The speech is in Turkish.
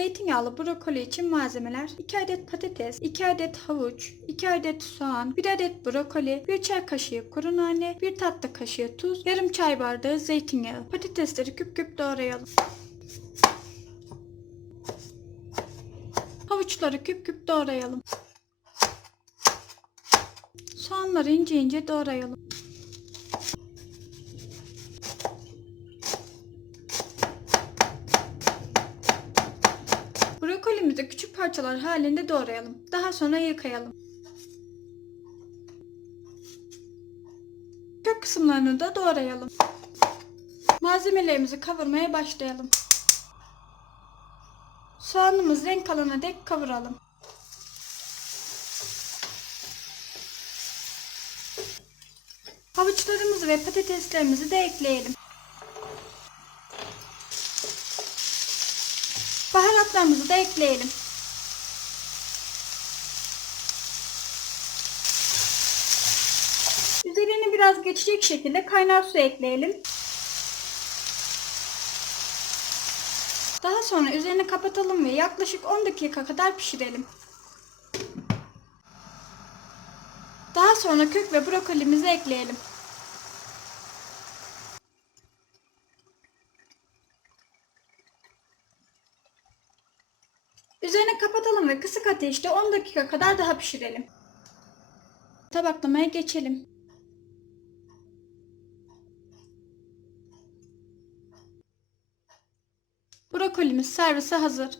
Zeytinyağlı brokoli için malzemeler 2 adet patates, 2 adet havuç, 2 adet soğan, 1 adet brokoli, 1 çay kaşığı kuru nane, 1 tatlı kaşığı tuz, yarım çay bardağı zeytinyağı. Patatesleri küp küp doğrayalım. Havuçları küp küp doğrayalım. Soğanları ince ince doğrayalım. Brokolimizi küçük parçalar halinde doğrayalım. Daha sonra yıkayalım. Kök kısımlarını da doğrayalım. Malzemelerimizi kavurmaya başlayalım. Soğanımız renk alana dek kavuralım. Havuçlarımızı ve patateslerimizi de ekleyelim. Baharatlarımızı da ekleyelim. Üzerine biraz geçecek şekilde kaynar su ekleyelim. Daha sonra üzerine kapatalım ve yaklaşık 10 dakika kadar pişirelim. Daha sonra kök ve brokolimizi ekleyelim. Üzerine kapatalım ve kısık ateşte 10 dakika kadar daha pişirelim. Tabaklamaya geçelim. Brokolimiz servise hazır.